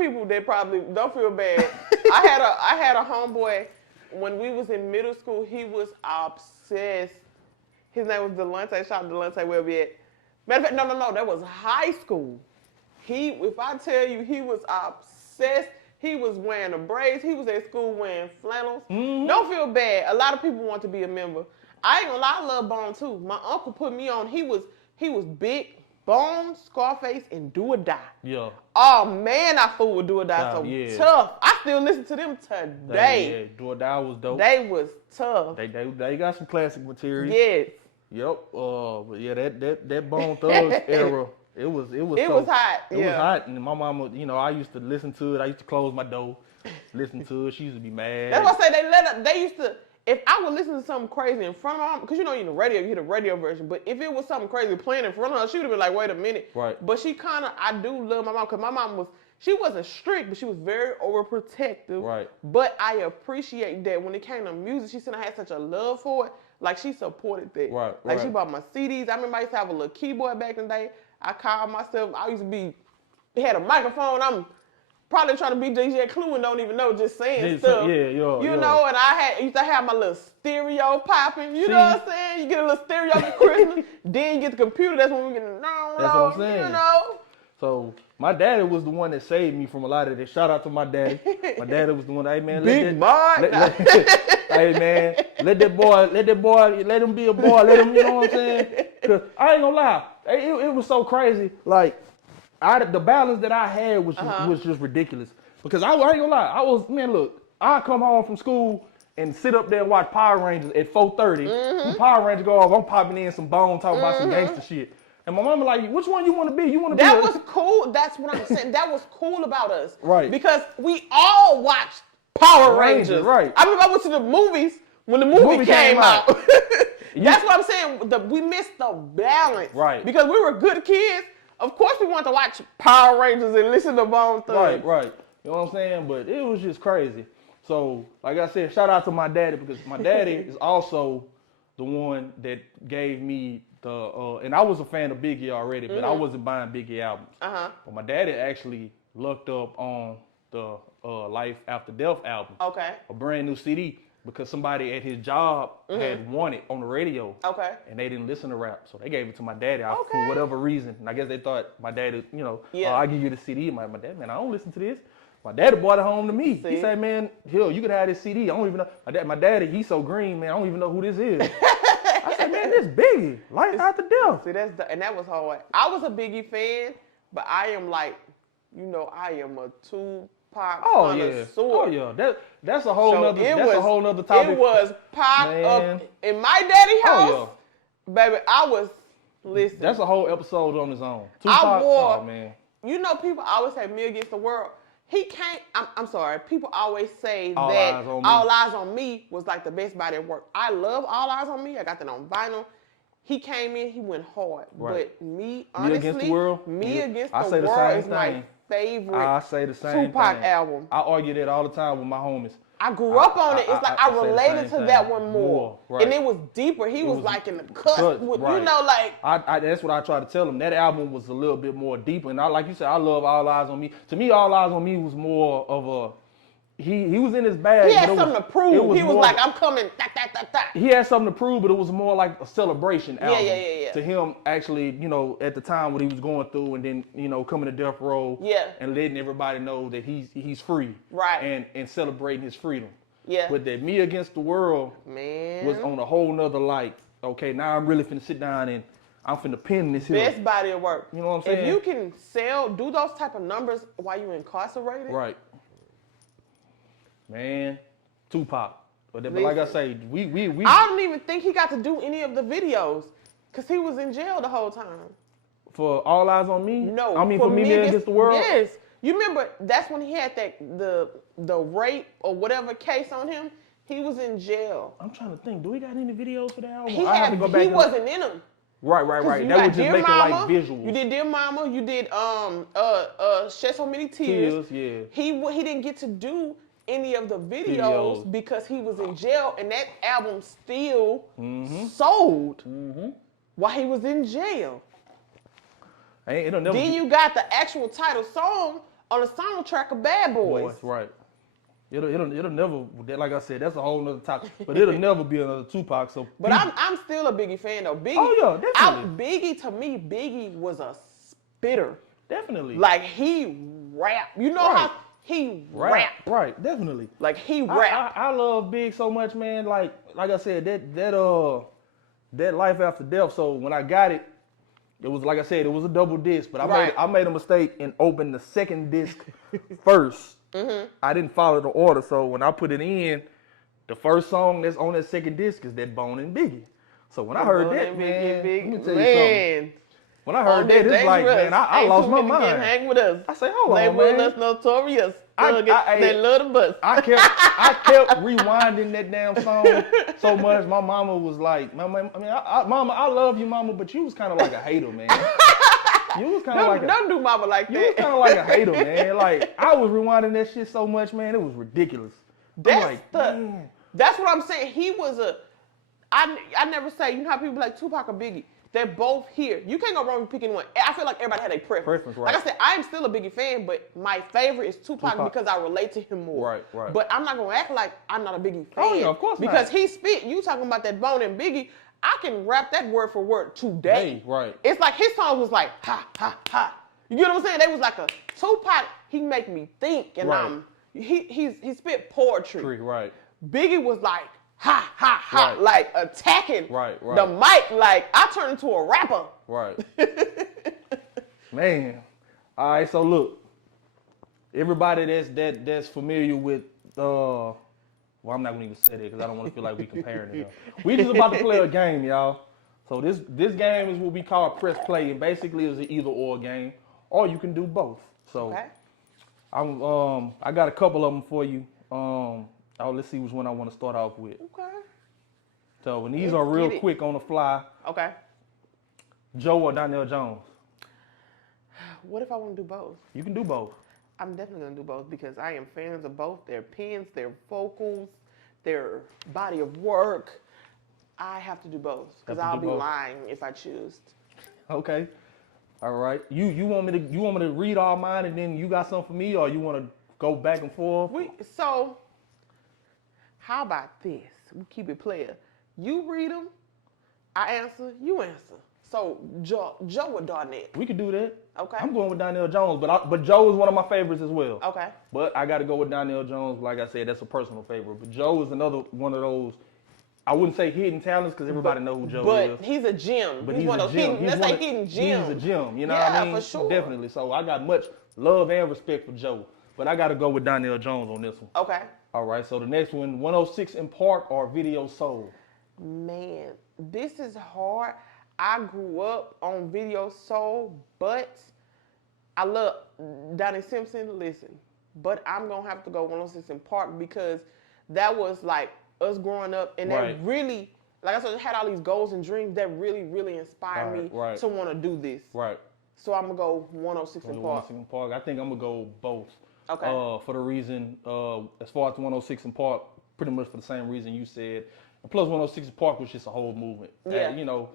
People that probably don't feel bad. I had a homeboy when we was in middle school. He was obsessed. His name was Delonte. Shout out Delonte. Where we at? Matter of fact, no. That was high school. If I tell you, he was obsessed. He was wearing the braids. He was at school wearing flannels. Mm-hmm. Don't feel bad. A lot of people want to be a member. I ain't gonna lie, I love Bone too. My uncle put me on. He was big. Bone, Scarface, and Do or Die. Yeah. Oh man, I fool with Do or Die tough. I still listen to them today. Yeah, Do or Die was dope. They was tough. They got some classic material. Yes. Yep. But yeah, that Bone Thugs era, it was hot. It was hot, and my mama, I used to listen to it. I used to close my door, listen to it. She used to be mad. That's why I say they used to. If I would listen to something crazy in front of her, because in the radio, you hear the radio version, but if it was something crazy playing in front of her, she would have been like, wait a minute. Right. But I do love my mom, because my mom she wasn't strict, but she was very overprotective. Right. But I appreciate that when it came to music, she said I had such a love for it. Like, she supported that. Right. Like, she bought my CDs. I remember I used to have a little keyboard back in the day. I called myself, had a microphone. I'm probably trying to be DJ Clue and don't even know, just saying stuff. Yeah, you know, and I used to have my little stereo popping. You know what I'm saying? You get a little stereo for Christmas, then you get the computer. That's when we get That's what I'm saying. You know? So my daddy was the one that saved me from a lot of this. Shout out to my daddy. My daddy was the one. Hey man, hey man, let him be a boy. Let him, you know what I'm saying? Cause I ain't gonna lie, it was so crazy. Like, the balance that I had was just ridiculous. Because I ain't gonna lie, I come home from school and sit up there and watch Power Rangers at 4:30. When Power Rangers go off, I'm popping in some Bone, talking about some gangster shit. And my mama like, which one you want to be? You want to be? That was cool. That's what I'm saying. That was cool about us. Right. Because we all watched Power Rangers. Right. I remember I went to the movies when the movie came out. That's what I'm saying. We missed the balance. Right. Because we were good kids. Of course we wanted to watch Power Rangers and listen to Bone Thugs. Right. You know what I'm saying? But it was just crazy. So, like I said, shout out to my daddy, because my daddy is also the one that gave me and I was a fan of Biggie already, but I wasn't buying Biggie albums. But my daddy actually looked up on the Life After Death album. Okay. A brand new CD, because somebody at his job had won it on the radio. Okay. And they didn't listen to rap, so they gave it to my daddy for whatever reason. And I guess they thought my daddy, I'll give you the CD. My dad, man, I don't listen to this. My daddy brought it home to me. See? He said, man, you could have this CD. I don't even know. My daddy, he's so green, man, I don't even know who this is. I said, man, this Biggie, Life After Death. See, and that was hard. I was a Biggie fan, but I am I am a Tupac connoisseur. Oh yeah, that's a whole nother topic. It was Pac up in my daddy house, baby. Listen. That's a whole episode on his own. Tupac, man. People always say Me Against the World. He can't, I'm sorry, people always say All Eyes on Me was like the best body of work. I love All Eyes on Me. I got that on vinyl. He came in, he went hard. Right. But honestly, Against the World, Against the World is my favorite I say the same Tupac thing. album. I argue that all the time with my homies. I grew up on it. It's I related to that one more. Right. And it was deeper. He was like in the cut with, that's what I try to tell him. That album was a little bit more deeper. And like you said, I love All Eyes on Me. To me, All Eyes on Me was more of a, he was in his bag. He had something to prove. He was like, I'm coming, He had something to prove, but it was more like a celebration album. Yeah. To him, actually, at the time what he was going through, and then, coming to death row. Yeah. And letting everybody know that he's free. Right. And celebrating his freedom. Yeah. But that Me Against the World, man, was on a whole nother light. Okay, now I'm really finna sit down and I'm finna pin this here. Best body of work. You know what I'm saying? If you can do those type of numbers while you're incarcerated. Right. Man, Tupac. But like I say, we I don't even think he got to do any of the videos, because he was in jail the whole time. For All Eyes on Me? No. I mean, for Me Against the World? Yes. You remember, that's when he had the rape or whatever case on him. He was in jail. I'm trying to think. Do we got any videos for that album? He wasn't in them. Right. That was just making like visuals. You did Dear Mama. You did Shed So Many Tears. Yeah. He didn't get to do any of the videos because he was in jail, and that album still sold while he was in jail. Then you got the actual title song on the soundtrack of Bad Boys. Right. It'll never, like I said, that's a whole nother topic. But it'll never be another Tupac. So, but I'm still a Biggie fan though. Biggie. Oh yeah, definitely. Biggie was a spitter. Definitely. Like he rapped. You know how he rapped. Right, definitely. Like he rapped. I love Big so much, man. Like I said, that Life After Death. So when I got it, it was like I said, it was a double disc. But I made a mistake and opened the second disc first. Mm-hmm. I didn't follow the order, so when I put it in, the first song that's on that second disc is that Bone and Biggie. So when I heard that, man, let me tell you something. When I heard that, it's like, man, I lost my mind. Hang with us. I say, hold on, man. With us, notorious. They love the bus. I kept rewinding that damn song so much. My mama was like, Mama, I love you, Mama, but you was kind of like a hater, man. You was kind of like don't do Mama like that. You was kind of like a hater, man. Like I was rewinding that shit so much, man. It was ridiculous. That's what I'm saying. He was I never say, you know how people like Tupac or Biggie. They're both here. You can't go wrong with picking one. I feel like everybody had a preference. Right. Like I said, I am still a Biggie fan, but my favorite is Tupac because I relate to him more. Right. But I'm not gonna act like I'm not a Biggie fan. Oh yeah, of course because not. he spit. You talking about that Bone and Biggie? I can rap that word for word today. Right. It's like his song was like ha ha ha. You get what I'm saying? They was like a Tupac. He make me think, and he spit poetry. Right. Biggie was like ha ha ha, like attacking the mic. Like I turned into a rapper. Right. Man. All right. So look, everybody that's familiar with well, I'm not gonna even say that because I don't want to feel like we comparing them. We just about to play a game, y'all. So this game is what we call press play, and basically it's an either or game, or you can do both. So I got a couple of them for you. Let's see which one I want to start off with. Okay. So and these are real quick on the fly. Okay. Joe or Donnell Jones? What if I want to do both? You can do both. I'm definitely going to do both because I am fans of both their pens, their vocals, their body of work. I have to do both because I'll be lying if I choose. Okay. All right. You want me to read all mine and then you got something for me, or you want to go back and forth? So how about this? We keep it player. You read them, I answer, you answer. So Joe or Darnell? We could do that. Okay. I'm going with Donnell Jones, but Joe is one of my favorites as well. Okay. But I got to go with Donnell Jones. Like I said, that's a personal favorite. But Joe is another one of those. I wouldn't say hidden talents because everybody knows who Joe is. But he's a gem. But he's one of those hidden. Let's say hidden gem. He's a gem. You know what I mean? Yeah, for sure. Definitely. So I got much love and respect for Joe. But I got to go with Donnell Jones on this one. Okay. All right. So the next one, 106 in Park or Video Soul? Man, this is hard. I grew up on Video Soul, but I love Donnie Simpson. Listen, but I'm going to have to go 106 in Park because that was like us growing up, and that really, like I said, I had all these goals and dreams that really, really inspired me to want to do this. Right. So I'm going to go 106 in Park. 106 in Park. I think I'm going to go both. Okay. For the reason, as far as 106 in Park, pretty much for the same reason you said. And plus 106 in Park was just a whole movement. Yeah. You know,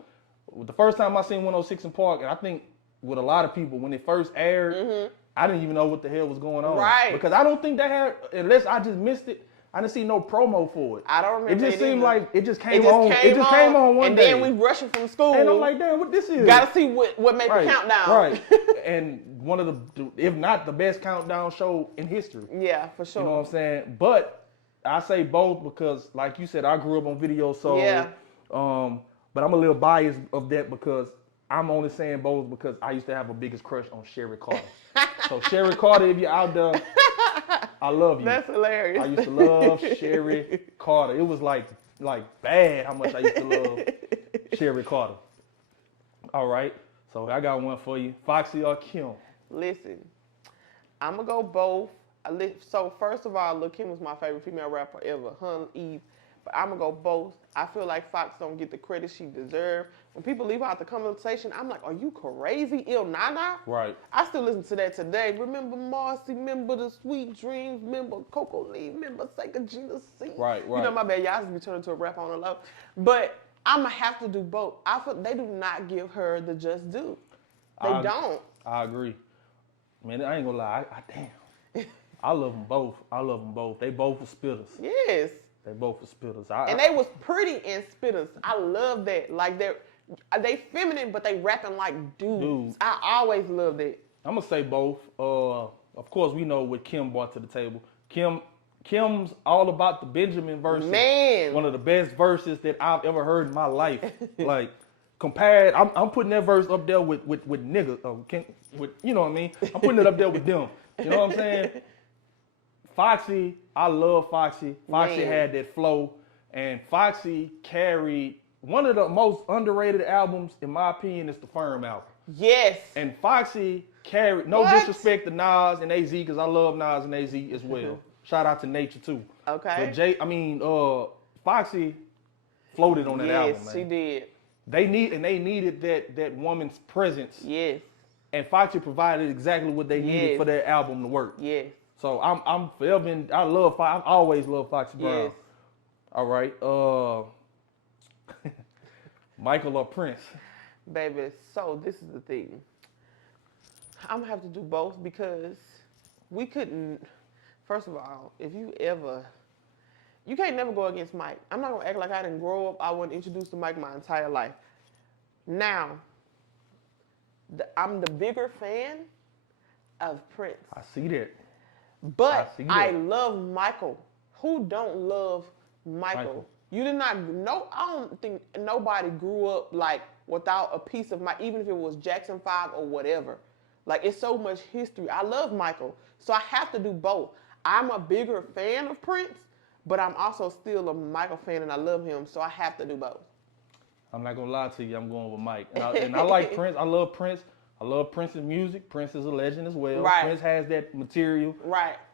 the first time I seen 106 in Park, and I think with a lot of people, when it first aired, I didn't even know what the hell was going on. Right. Because I don't think they had, unless I just missed it, I didn't see no promo for it. I don't remember. It just seemed like it just came on. It just came on one day. And then we rushing from school. And I'm like, damn, what this is? Gotta see what made the countdown. Right. And one of the, if not the best countdown show in history. Yeah, for sure. You know what I'm saying? But I say both because, like you said, I grew up on Video Soul. Yeah. But I'm a little biased of that because I'm only saying both because I used to have a biggest crush on Sherry Carter. So Sherry Carter, if you're out there, I love you. That's hilarious. I used to love Sherry Carter. It was like bad how much I used to love Sherry Carter. All right. So I got one for you. Foxy or Kim? Listen, I'm going to go both. So first of all, Lil' Kim was my favorite female rapper ever, Hun Eve. But I'm going to go both. I feel like Fox don't get the credit she deserves. When people leave out the conversation, I'm like, are you crazy? Il Nana? Right. I still listen to that today. Remember Marcy, remember the Sweet Dreams, remember Coco Lee, remember Sega Gina C. Right. You know, my bad, y'all just be turning to a rap on the low. But I'm going to have to do both. I feel they do not give her the just due. They don't. I agree. Man, I ain't gonna lie. Damn. I love them both. I love them both. They both were spitters. Yes. They both were spitters. And they was pretty in spitters. I love that. Like they feminine, but they rapping like dudes. I always loved it. I'm gonna say both. Of course, we know what Kim brought to the table. Kim's all about the Benjamin verses. Man, one of the best verses that I've ever heard in my life. Like compared, I'm putting that verse up there with niggas. You know what I mean? I'm putting it up there with them. You know what I'm saying? Foxy, I love Foxy. Foxy had that flow, and Foxy carried one of the most underrated albums, in my opinion, is the Firm album. Yes. And Foxy carried, no disrespect to Nas and AZ, because I love Nas and AZ as well. Shout out to Nature too. Okay. But Foxy floated on that album, man. Yes, she did. They needed that woman's presence. Yes. And Foxy provided exactly what they needed for their album to work. Yes. So I'm forever I always love Foxy Brown. Yes. All right. Michael or Prince? Baby, so this is the thing. I'm gonna have to do both because we couldn't. First of all, if you can't never go against Mike. I'm not gonna act like I didn't grow up. I wasn't introduced to Mike my entire life. Now, I'm the bigger fan of Prince. I see that. But I love Michael. Who don't love Michael? You did not know. I don't think nobody grew up like without a piece of Mike, even if it was Jackson 5 or whatever. Like, it's so much history. I love Michael, so I have to do both. I'm a bigger fan of Prince, but I'm also still a Michael fan, and I love him, so I have to do both. I'm not gonna lie to you. I'm going with Mike, and I like Prince. I love Prince. I love Prince's music. Prince is a legend as well. Right. Prince has that material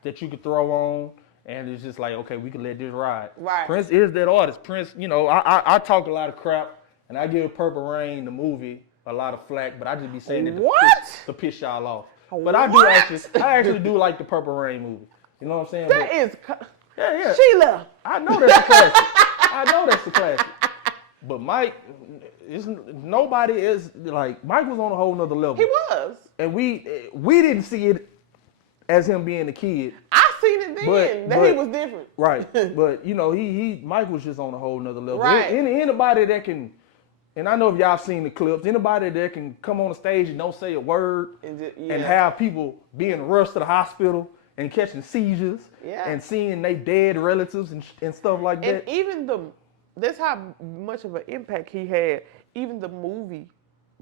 that you could throw on, and it's just like, okay, we can let this ride. Right. Prince is that artist. Prince, you know, I talk a lot of crap, and I give Purple Rain, the movie, a lot of flack, but I just be saying it to piss y'all off. But I actually do like the Purple Rain movie. You know what I'm saying? That is Sheila. I know that's a classic. I know that's a classic. But Mike, nobody is like, Mike was on a whole nother level. He was. And we didn't see it as him being a kid. I seen it then, that he was different. Right. But you know, Mike was just on a whole nother level. Right. Anybody that can, and I know if y'all seen the clips, anybody that can come on the stage and don't say a word and have people being rushed to the hospital and catching seizures and seeing they dead relatives and stuff like that. And even that's how much of an impact he had. Even the movie,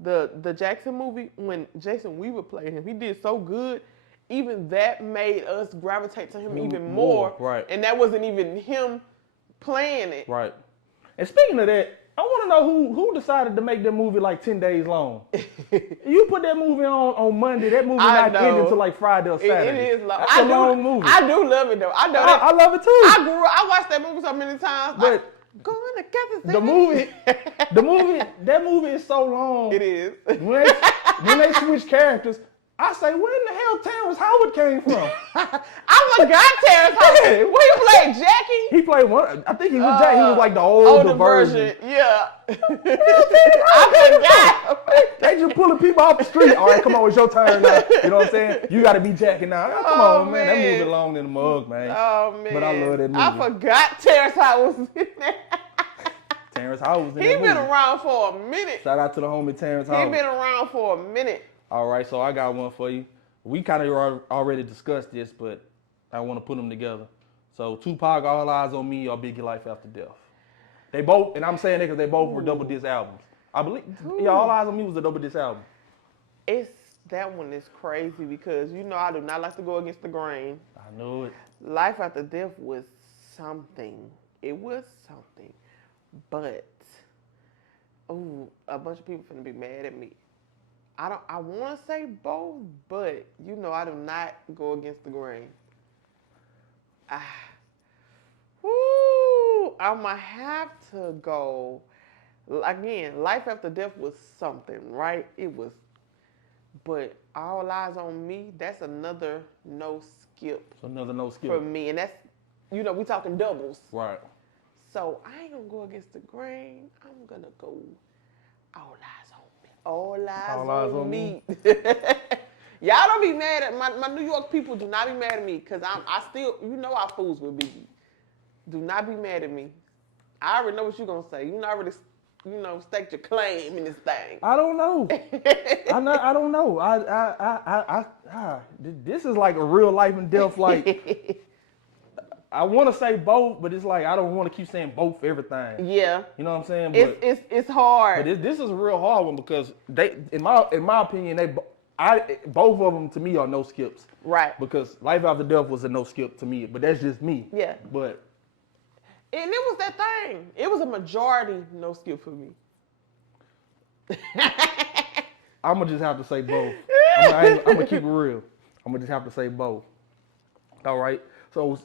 the Jackson movie, when Jason Weaver played him, he did so good. Even that made us gravitate to him even more. Right. And that wasn't even him playing it. Right. And speaking of that, I want to know who decided to make that movie like 10 days long. You put that movie on Monday, that movie not ending until like Friday or Saturday. It is long. That's a long movie. I do love it though. I know that. I love it too. I watched that movie so many times. But that movie is so long. It is. When they switch characters, I say, where in the hell Terrence Howard came from? I forgot Terrence Howard. What he played, Jackie? He played one. I think he was Jackie. He was like the older version. Yeah. I forgot. They just pulling people off the street. All right, come on, it's your turn now. You know what I'm saying? You got to be Jackie now. Come on, man. That movie long in the mug, man. Oh, man. But I love that movie. I forgot Terrence Howard was in there. Terrence Howard was in there. He been around for a minute. Shout out to the homie Terrence Howard. He been around for a minute. All right, so I got one for you. We kind of already discussed this, but I want to put them together. So Tupac, All Eyes on Me, or Biggie Life After Death. They both, and I'm saying that because they both were double disc albums. I believe, All Eyes on Me was a double disc album. That one is crazy because you know I do not like to go against the grain. I know it. Life After Death was something. It was something, but a bunch of people finna be mad at me. I want to say both, but you know I do not go against the grain. I'm going to have to go. Again, Life After Death was something, right? It was. But All Eyes on Me, that's another no skip. It's another no skip. For me. And that's, you know, we talking doubles. Right. So I ain't going to go against the grain. I'm going to go All Eyes on Me. All eyes on me. Y'all don't be mad at my New York people. Do not be mad at me because I still, you know, I fools with Biggie. Do not be mad at me. I already know what you're gonna say. You know, I already, staked your claim in this thing. I don't know. I don't know. This is like a real life and death. Like, I want to say both, but it's like I don't want to keep saying both everything. Yeah. You know what I'm saying? But it's hard. But this is a real hard one because they, in my opinion, both of them to me are no skips. Right. Because Life After Death was a no skip to me, but that's just me. Yeah. But. And it was that thing. It was a majority no skip for me. I'm gonna just have to say both. I'm gonna keep it real. I'm gonna just have to say both. All right. So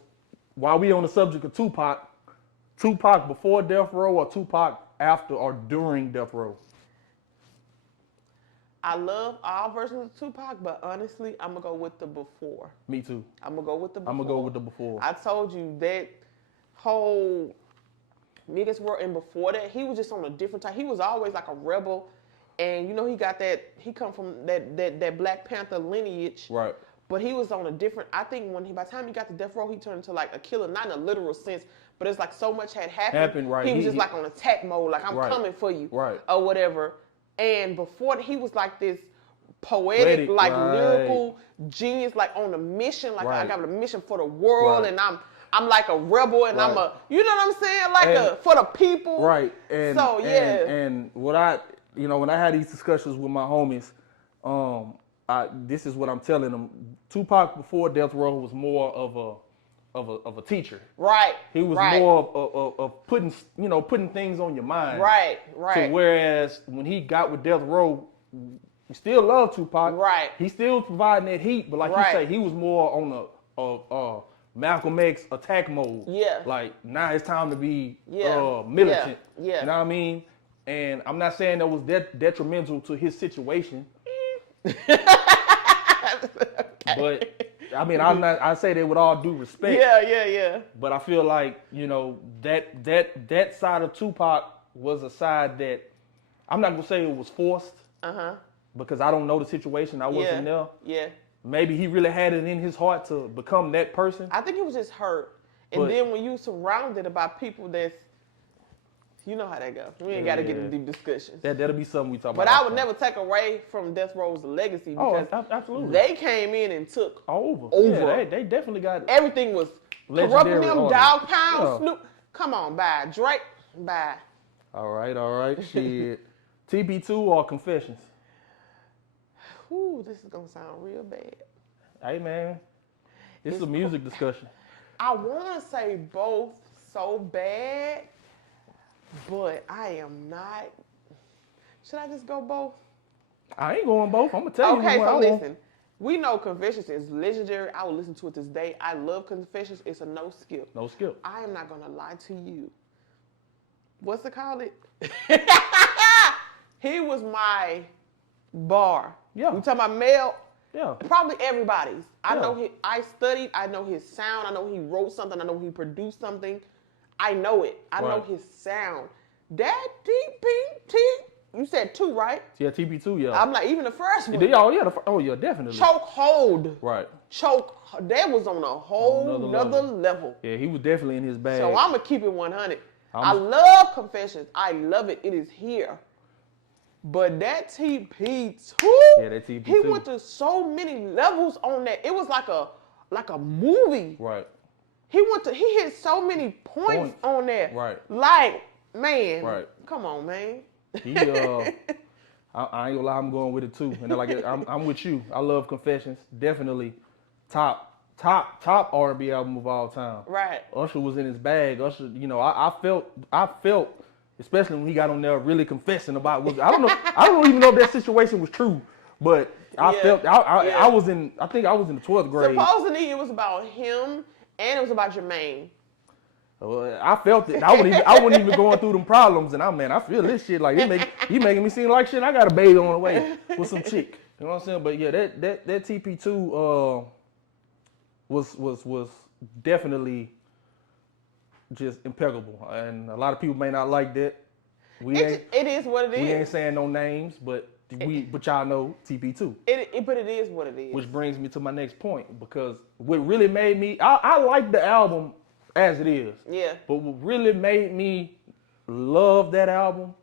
while we on the subject of Tupac before Death Row or Tupac after or during Death Row? I love all versions of Tupac, but honestly, I'm gonna go with the before. Me too. I'm gonna go with the before. I'm gonna go with the before. I told you that whole Niggas World, and before that, he was just on a different type. He was always like a rebel, and he got that. He come from that Black Panther lineage. Right. But he was on a different. I think by the time he got to Death Row, he turned into like a killer, not in a literal sense, but it's like so much had happened. Right. He was just like on attack mode, like I'm coming for you, right, or whatever. And before he was like this poetic, like lyrical genius, like on a mission, like I got a mission for the world, and I'm like a rebel, and I'm a, you know what I'm saying, like for the people. Right. And so yeah. And what I, when I had these discussions with my homies, this is what I'm telling them. Tupac before Death Row was more of a teacher. Right. He was more of putting things on your mind. Right. So whereas when he got with Death Row, we still love Tupac. Right. He still providing that heat, but like you say, he was more on a Malcolm X attack mode. Yeah. Like now it's time to be militant. Yeah. You know what I mean? And I'm not saying that was detrimental to his situation. But I mean, I say that with all due respect. Yeah. But I feel like that side of Tupac was a side that I'm not gonna say it was forced. Because I don't know the situation. I wasn't there. Yeah. Maybe he really had it in his heart to become that person. I think he was just hurt. And then when you surrounded by people that's, you know how that goes. We ain't got to get into deep discussions. That'll be something we talk about. But I would never take away from Death Row's legacy because absolutely. They came in and took over. Yeah, they definitely got it. Everything was corrupting them, Dog Pound, Snoop. Come on, bye. Drake, bye. All right. Shit. TP2 or Confessions? Ooh, this is going to sound real bad. Hey, man. This is a music discussion. I want to say both so bad, but I am not. Should I just go both? I ain't going both. I'm going to tell you. Okay, so listen. We know Confessions is legendary. I will listen to it this day. I love Confessions. It's a no skip. No skip. I am not going to lie to you. What's it called? He was my bar. Yeah. We talking about male? Yeah. Probably everybody's. I know I studied. I know his sound. I know he wrote something. I know he produced something. I know it. I know his sound. That TPT. You said 2, right? Yeah, TP2, yeah. I'm like, even the first one. Yeah, definitely. Chokehold. Right. That was on a whole nother level. Yeah, he was definitely in his bag. So I'm going to keep it 100. I love Confessions. I love it. It is here. But that TP2, that TP2. He went to so many levels on that. It was like a movie. Right. He hit so many points on there. Right. Like, man. Right. Come on, man. He I ain't gonna lie, I'm going with it too. And I'm with you. I love Confessions. Definitely top R&B album of all time. Right. Usher was in his bag. Usher, I felt, especially when he got on there really confessing about what I don't even know if that situation was true, but I felt I was in the 12th grade. Supposedly it was about him and it was about Jermaine. I felt it. I wasn't even going through them problems, and I feel this shit like he making me seem like shit. I got a baby on the way with some chick. You know what I'm saying? But yeah, that TP2 was definitely just impeccable, and a lot of people may not like that. It is what it is. We ain't saying no names, but but y'all know TP2. But it is what it is. Which brings me to my next point, because what really made me, I like the album as it is. Yeah. But what really made me love that album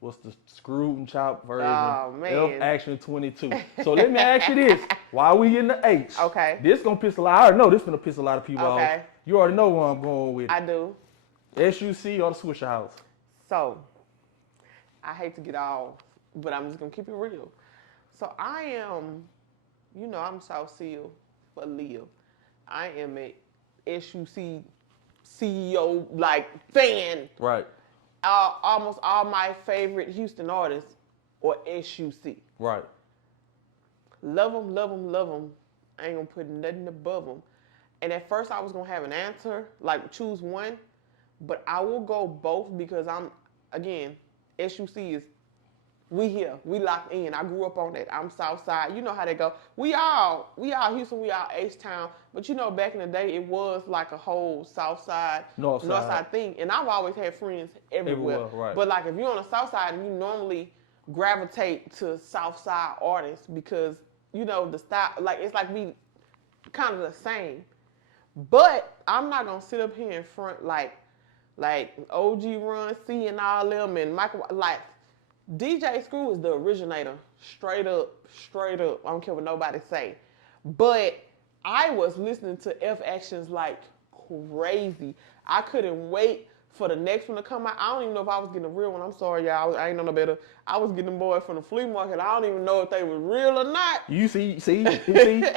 was the screwed and chopped version. Oh, man. F Action 22. So let me ask you this. Why we in the H? Okay. This gonna piss a lot. I already know this gonna piss a lot of people off. Okay. You already know where I'm going with it. I do. SUC or the Swisher House? So, I hate to get all, but I'm just going to keep it real. So, I am, I'm South Seal for Leah. I am a SUC CEO, fan. Right. Almost all my favorite Houston artists are SUC. Right. Love them, love them, love them. I ain't going to put nothing above them. And at first, I was going to have an answer, choose one. But I will go both because SUC is, we here, we locked in. I grew up on that. I'm South Side. You know how they go. We all Houston, we all H-Town. But back in the day, it was like a whole South Side, North Side thing. And I've always had friends everywhere. Right. But if you're on the South Side, you normally gravitate to South Side artists because, the style, it's like we kind of the same. But I'm not going to sit up here in front like OG Run C and all them and Michael, DJ Screw is the originator, straight up. I don't care what nobody say. But I was listening to F Actions like crazy. I couldn't wait for the next one to come out. I don't even know if I was getting a real one. I'm sorry, y'all. I ain't know no better. I was getting them boys from the flea market. I don't even know if they were real or not. You see,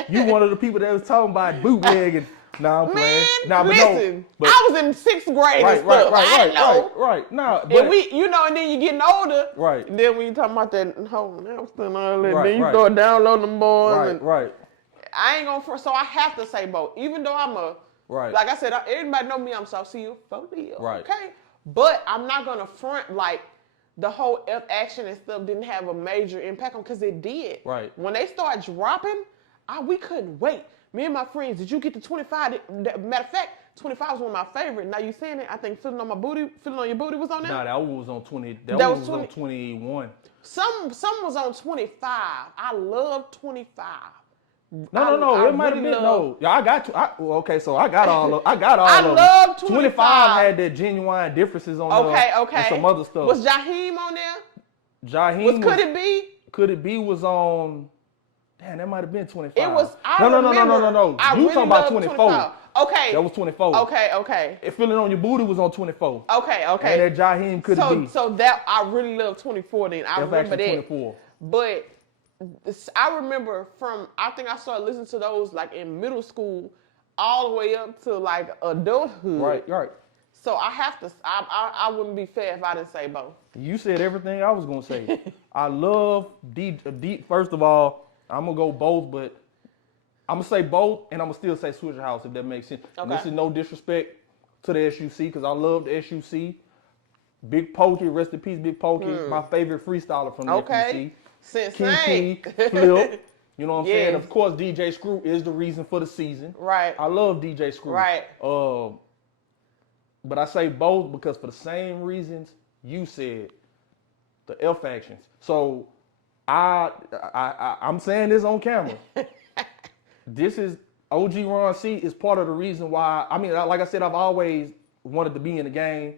you one of the people that was talking about bootlegging. Nah, I'm playing. Nah, but listen, I was in 6th grade and stuff. Right. Nah, but and and then you getting older. Right. And then when you talking about that whole Napster and all that, then you start downloading them boys. Right. I ain't gonna, so I have to say both. Even though I'm like I said, everybody know me, I'm South Seal for real. Right. Okay. But I'm not gonna front the whole F Action and stuff didn't have a major impact on, because it did. Right. When they started dropping, we couldn't wait. Me and my friends, did you get to 25? Matter of fact, 25 was one of my favorites. Now you saying it, I think Feeling on Your Booty was on there? Nah, that was on 20. That was on 21. Some was on 25. I love 25. No. It might have been no. Yeah, I got to. Okay, so I got all of. I love 25. 25 had that genuine differences on there. Okay. And some other stuff. Was Jaheim on there? Jaheim Could It Be? Could It Be was on. Damn, that might have been 25. It was. No. You really talking about 24? Okay. That was 24. Okay. If Feeling on Your Booty was on 24. Okay. And that Jaheim Could It Be. So that I really love 24. Then I remember that. 24. But I remember I think I started listening to those in middle school, all the way up to adulthood. Right. So I have to. I wouldn't be fair if I didn't say both. You said everything I was gonna say. I love First of all, I'm gonna go both, but I'm gonna say both, and I'm gonna still say Swisher House if that makes sense. Okay. This is no disrespect to the SUC, because I love the SUC. Big Pokey, rest in peace, Big Pokey. My favorite freestyler from the SUC. Sensei. Flip. You know what I'm saying? Of course, DJ Screw is the reason for the season. Right. I love DJ Screw. Right. But I say both because for the same reasons you said, the F Actions. So I'm saying this on camera. This is OG Ron C is part of the reason why. I mean, like I said, I've always wanted to be in the game.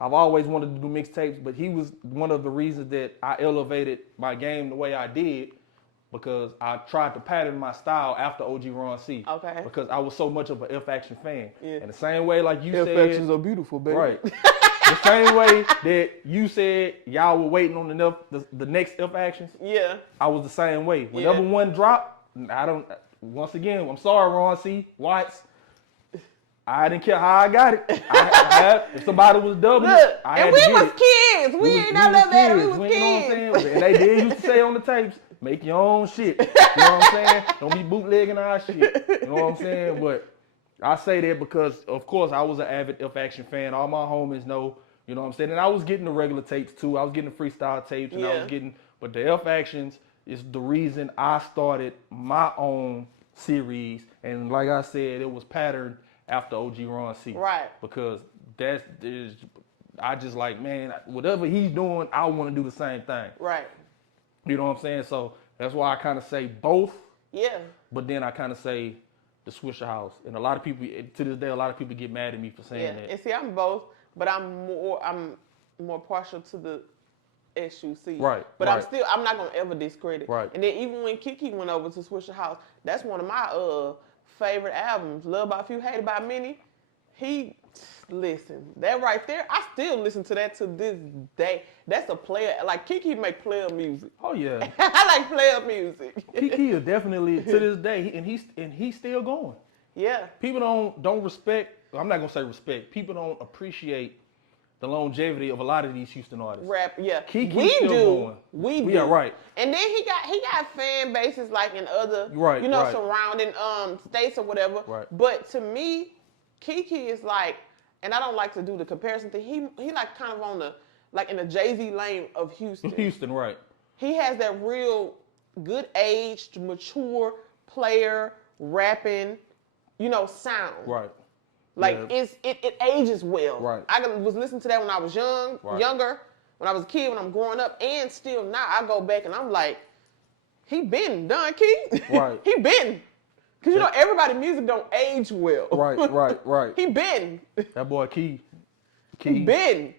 I've always wanted to do mixtapes, but he was one of the reasons that I elevated my game the way I did, because I tried to pattern my style after OG Ron C. Okay. Because I was so much of an F Action fan. Yeah. And the same way, like you said, F Actions are beautiful, baby. Right. The same way that you said y'all were waiting on the next F Actions. Yeah. I was the same way. Whenever one dropped, once again, I'm sorry, Ron C. Watts. I didn't care how I got it. If somebody was dubbing it, I had to get it. And we was kids. We ain't know that. We was kids. You know what I'm saying? And they did used to say on the tapes, make your own shit. You know what I'm saying? Don't be bootlegging our shit. You know what I'm saying? But I say that because, of course, I was an avid F Action fan. All my homies know, you know what I'm saying? And I was getting the regular tapes too. I was getting the freestyle tapes, and I was getting, but the F Actions is the reason I started my own series. And like I said, it was patterned after OG Ron C. Right. Because I just like, man, whatever he's doing, I want to do the same thing. Right. You know what I'm saying? So that's why I kind of say both. Yeah. But then I kind of say the Swisher House. And a lot of people, to this day, a lot of people get mad at me for saying that. And see, I'm both, but I'm more partial to the SUC. Right. But I'm not gonna ever discredit. Right. And then even when Kiki went over to Swisher House, that's one of my favorite albums. Loved by Few, Hated by Many. Listen, that right there, I still listen to that to this day. That's a player, like Kiki make player music. Oh yeah. I like player music. Kiki is definitely, to this day, and he's still going. Yeah. People don't respect, I'm not gonna say respect, people don't appreciate the longevity of a lot of these Houston artists. Rap, yeah. Kiki we still do. going. We do. Yeah, right. And then he got fan bases like in other, right, surrounding states or whatever. Right. But to me, Kiki is like, and I don't like to do the comparison thing. He like kind of on the in the Jay-Z lane of Houston. Houston, right. He has that real good aged, mature player rapping, sound. Right. Like it ages well. Right. I was listening to that when I was younger, when I was a kid, when I'm growing up, and still now I go back and I'm like, he been done, Key. Right. He been. Because everybody's music don't age well. Right. He been. That boy Key. He been.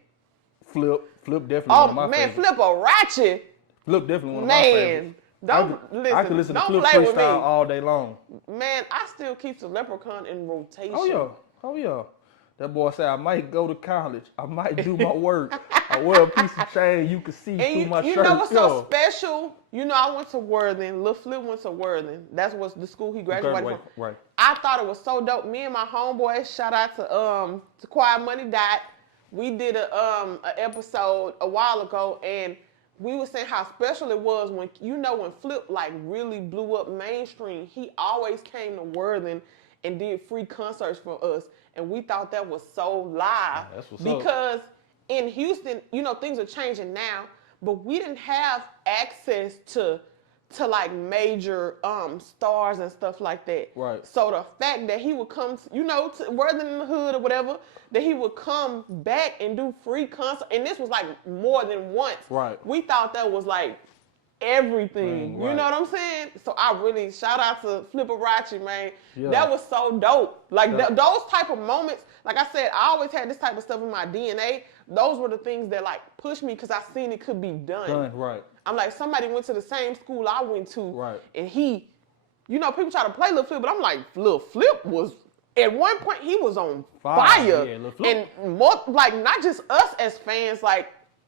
Flip definitely one of my favorites. Flip a ratchet. Flip definitely one of my favorites. I could listen to Flip freestyle all day long. Man, I still keep the Leprechaun in rotation. Oh yeah. That boy said, I might go to college. I might do my work. I wear a piece of chain you can see through my shirt. You know what's so special? I went to Worthing. Lil Flip went to Worthing. That's what the school he graduated from. Right. I thought it was so dope. Me and my homeboy, shout out to Quiet Money Dot. We did a episode a while ago, and we were saying how special it was when when Flip really blew up mainstream. He always came to Worthing and did free concerts for us. And we thought that was so live. That's what's because up. In Houston, things are changing now, but we didn't have access to major stars and stuff like that. Right. So the fact that he would come, to Worthing in the Hood or whatever, that he would come back and do free concert, and this was more than once. Right. We thought that was everything. Right. You know what I'm saying? So I really shout out to Flipperachi, man. Yeah. That was so dope. Those type of moments, like I said, I always had this type of stuff in my DNA. Those were the things that pushed me because I seen it could be done. Right. I'm like, somebody went to the same school I went to. Right. And he, people try to play Lil Flip, but I'm like, Lil Flip was, at one point, he was on fire. Yeah, Lil Flip. And more, not just us as fans,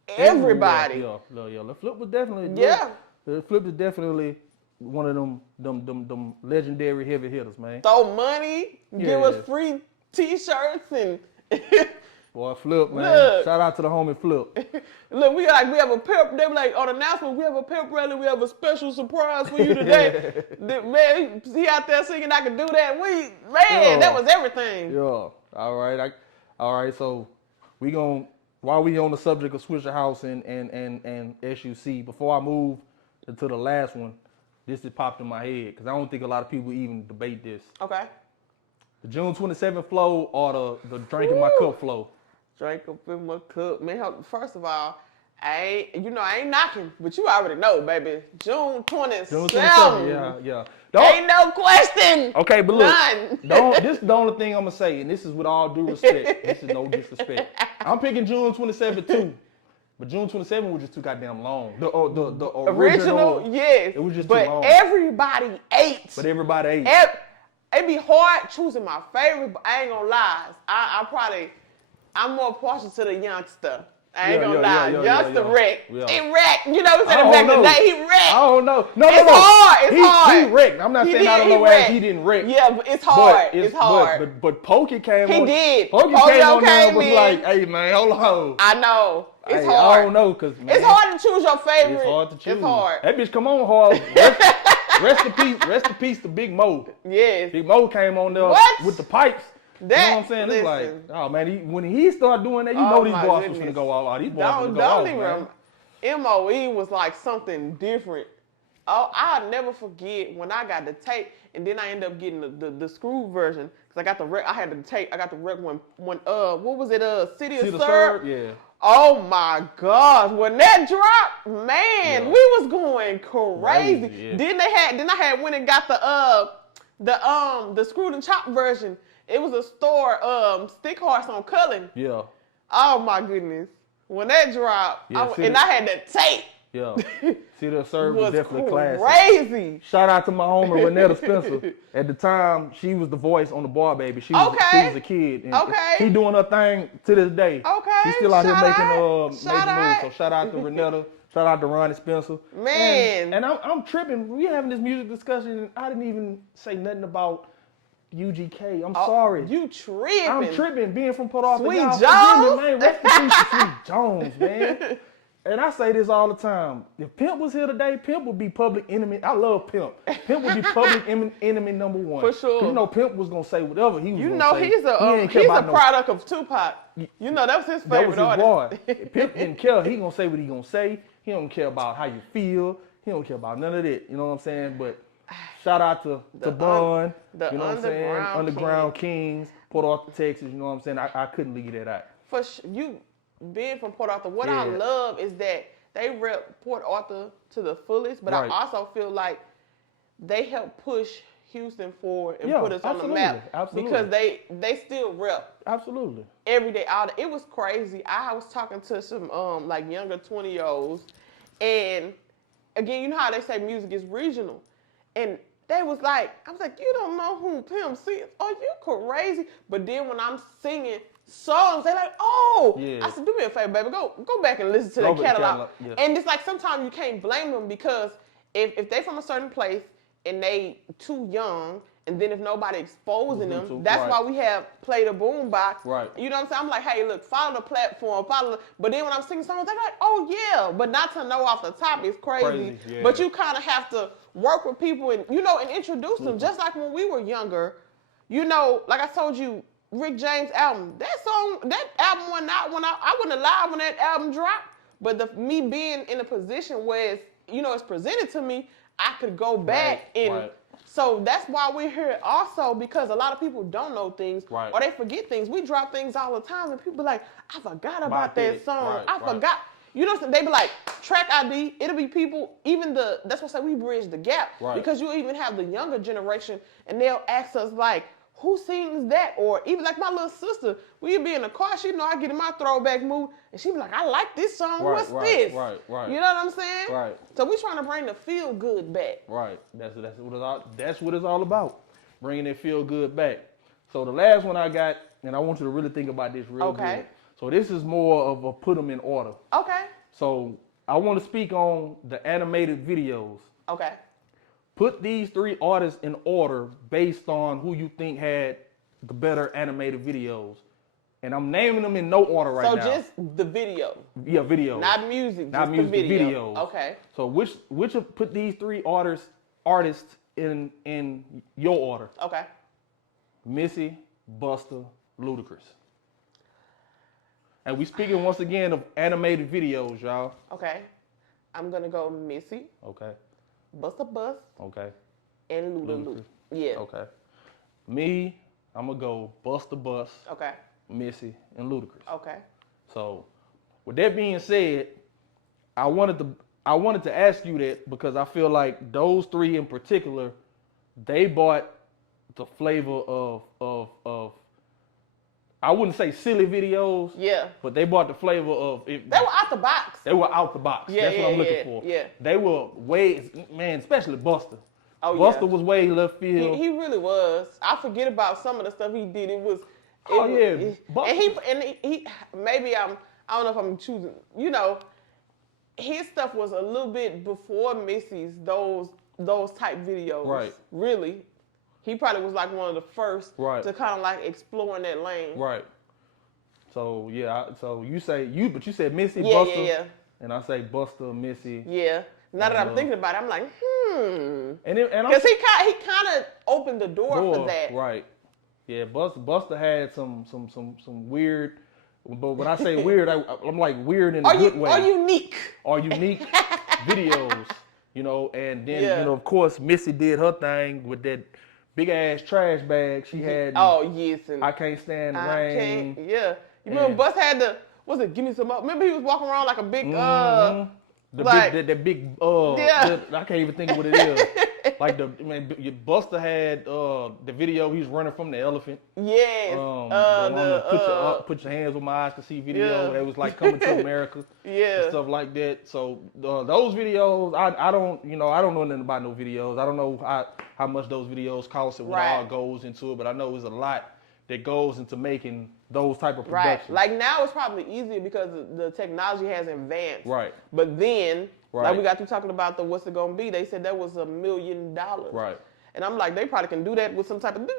everybody. Yeah. Lil Flip was definitely. Yeah. Lil Flip is definitely one of them legendary heavy hitters, man. Throw money, give us free T-shirts and. Boy, Flip, man. Look. Shout out to the homie Flip. Look, we have a pep. They be like on announcement, we have a pep rally. We have a special surprise for you today. Man, he out there singing, I can do that. That was everything. Yeah. All right. So we while we on the subject of Swisher House and SUC, before I move to the last one, this just popped in my head because I don't think a lot of people even debate this. Okay. The June 27th flow or the drink in my cup flow? Drink up in my cup. Man, first of all, I ain't knocking, but you already know, baby. June 27th. Yeah. Ain't no question. Okay, but look. None. This is the only thing I'm going to say, and this is with all due respect. This is no disrespect. I'm picking June 27th too. But June 27th was just too goddamn long. The original, yes. It was just too long. But everybody ate. It'd be hard choosing my favorite, but I ain't gonna lie. I'm more partial to the youngster. I ain't gonna lie. Youngster wrecked. Yeah. He wrecked. You know what I'm saying? Back in the day, he wrecked. I don't know. No. It's hard. He wrecked. I'm not saying I don't know why he didn't wreck. Yeah, but it's hard. It's hard. But Pokey came on. He did. Pokey came on there and was like, hey, man, hold on. I know. It's hard. I don't know, because, man. It's hard to choose your favorite. It's hard to choose. It's hard. That bitch come on hard. Rest in peace to Big Mo. Yes. Big Mo came on there with the pipes. You know what I'm saying? It's like, oh man, when he started doing that, these boys was gonna go all out. These boys was gonna go off, man. MOE was like something different. Oh, I'll never forget when I got the tape, and then I ended up getting the screw version because I got the tape. I got the rec one. What was it? City of Syrup. Yeah. Oh my gosh! When that dropped, man, we was going crazy. Yeah. Then I had went and got the screwed and chopped version. It was a store, Stick Horse on Cullen. Yeah. Oh my goodness! When that dropped, I had that tape. Yeah. See, the serve was definitely classic. Crazy. Shout out to my homie Renetta Spencer. At the time, she was the voice on the Bar Baby. She was a kid. And she doing her thing to this day. Okay. She's still out here making moves. So shout out to Renetta. Shout out to Ronnie Spencer. Man. And I'm tripping. We having this music discussion, and I didn't even say nothing about UGK. I'm sorry. You tripping. I'm tripping being from Port Arthur. Sweet Jones. Man, rest in peace to Sweet Jones, man. And I say this all the time. If Pimp was here today, Pimp would be public enemy. I love Pimp. Pimp would be public enemy number one. For sure. You know, Pimp was going to say whatever he was going to say. You know, he's a product of Tupac. You know, that was his favorite artist. Boy. Pimp didn't care. He going to say what he going to say. He don't care about how you feel. He don't care about none of that. You know what I'm saying? But shout out to Bun. You know what I'm saying? Underground Kings, Port Arthur, Texas. You know what I'm saying? I couldn't leave that out. For sure. Being from Port Arthur, what I love is that they rep Port Arthur to the fullest, but I also feel like they help push Houston forward and put us on the map. Absolutely. Because they still rep. Absolutely. Every day. It was crazy. I was talking to some like younger 20-year-olds, and again, you know how they say music is regional, and they was like, I was like, you don't know who Pimp C is? Oh, you crazy? But then when I'm singing songs, they're like, oh. I said, do me a favor, baby. Go back and listen to the catalog. And it's like sometimes you can't blame them because if they from a certain place and they too young, and then if nobody exposing them, that's why we have played a BoomBox. Right. You know what I'm saying? I'm like, hey, look, follow the platform, but then when I'm singing songs, they're like, oh yeah, but not to know off the top is crazy. But you kind of have to work with people and and introduce them. Just like when we were younger, like I told you, Rick James album, that album went out when I wasn't alive when that album dropped, but me being in a position where it's presented to me, I could go back so that's why we're here also, because a lot of people don't know things or they forget things. We drop things all the time and people be like, I forgot about that song. I forgot. You know what I'm saying? They be like, track ID, it'll be people, that's what I say we bridge the gap. Because you even have the younger generation and they'll ask us like, who sings that? Or even like my little sister, we'd be in the car, I get in my throwback mood, and she'd be like, I like this song, what's this? Right. You know what I'm saying? Right. So we're trying to bring the feel good back. Right. That's what it's all about, bringing that feel good back. So the last one I got, and I want you to really think about this real good. So this is more of a put them in order. Okay. So I want to speak on the animated videos. Okay. Put these three artists in order based on who you think had the better animated videos. And I'm naming them in no order right now. So just the video? Yeah, video. Not music, Not just music, the video. videos. Okay. So which of put these three artists in your order? Okay. Missy, Busta, Ludacris. And we speaking once again of animated videos, y'all. Okay. I'm going to go Missy. Okay. Busta Bus. Okay. And Ludacris. Yeah. Okay. Me, I'm going to go Busta Bus. Okay. Missy, and Ludacris. Okay. So, with that being said, I wanted to ask you that because I feel like those three in particular, they bought the flavor of I wouldn't say silly videos. Yeah. But they bought the flavor of they were out the box. They were out the box. Yeah, That's what I'm looking for. Yeah. They were way, man, especially Busta. Oh, Busta was way left field. He really was. I forget about some of the stuff he did. And he maybe I don't know if I'm choosing. His stuff was a little bit before Missy's those type videos. Right. Really. He probably was like one of the first to kind of like explore in that lane. Right. So you said Missy, yeah, Busta. Yeah. And I say Busta, Missy. Yeah. Now that I'm thinking about it, I'm like, And because he kind of opened the door for that. Right. Yeah, Busta had some weird, but when I say weird, I'm like weird in a good way. Or unique. Or unique videos, and then, of course, Missy did her thing with that big ass trash bag she had. Oh, yes. And I Can't Stand the Rain. Yeah. You remember Bus had was it Give Me Some Up? Remember he was walking around like a big The like, big yeah. I can't even think of what it is. Like Buster had the video he was running from the elephant. Yes. Put your hands on my eyes to see video. Yeah. That was like Coming to America. Yeah. And stuff like that. So those videos, I don't know nothing about no videos. I don't know how much those videos cost and what all goes into it, but I know there's a lot that goes into making those type of productions. Right. Like now it's probably easier because the technology has advanced. Right. But then, like we got through talking about the what's it gonna be, they said that was $1 million. Right. And I'm like, they probably can do that with some type of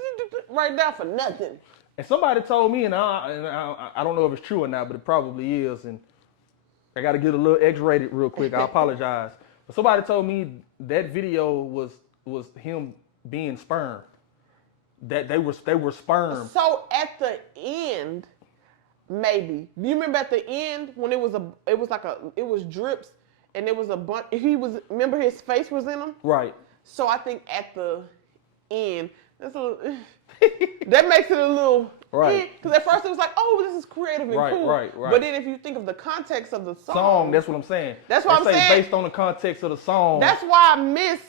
right now for nothing. And somebody told me, and I don't know if it's true or not, but it probably is, and I got to get a little X-rated real quick. I apologize. But somebody told me that video was him being sperm. That they were sperm. So at the end, maybe. Do you remember at the end when it was drips and it was a bunch, remember his face was in them? Right. So I think at the end, that makes it a little, right. Because at first it was like, oh, this is creative and cool. Right. But then if you think of the context of the song, that's what I'm saying. That's what I'm saying. Based on the context of the song. That's why I miss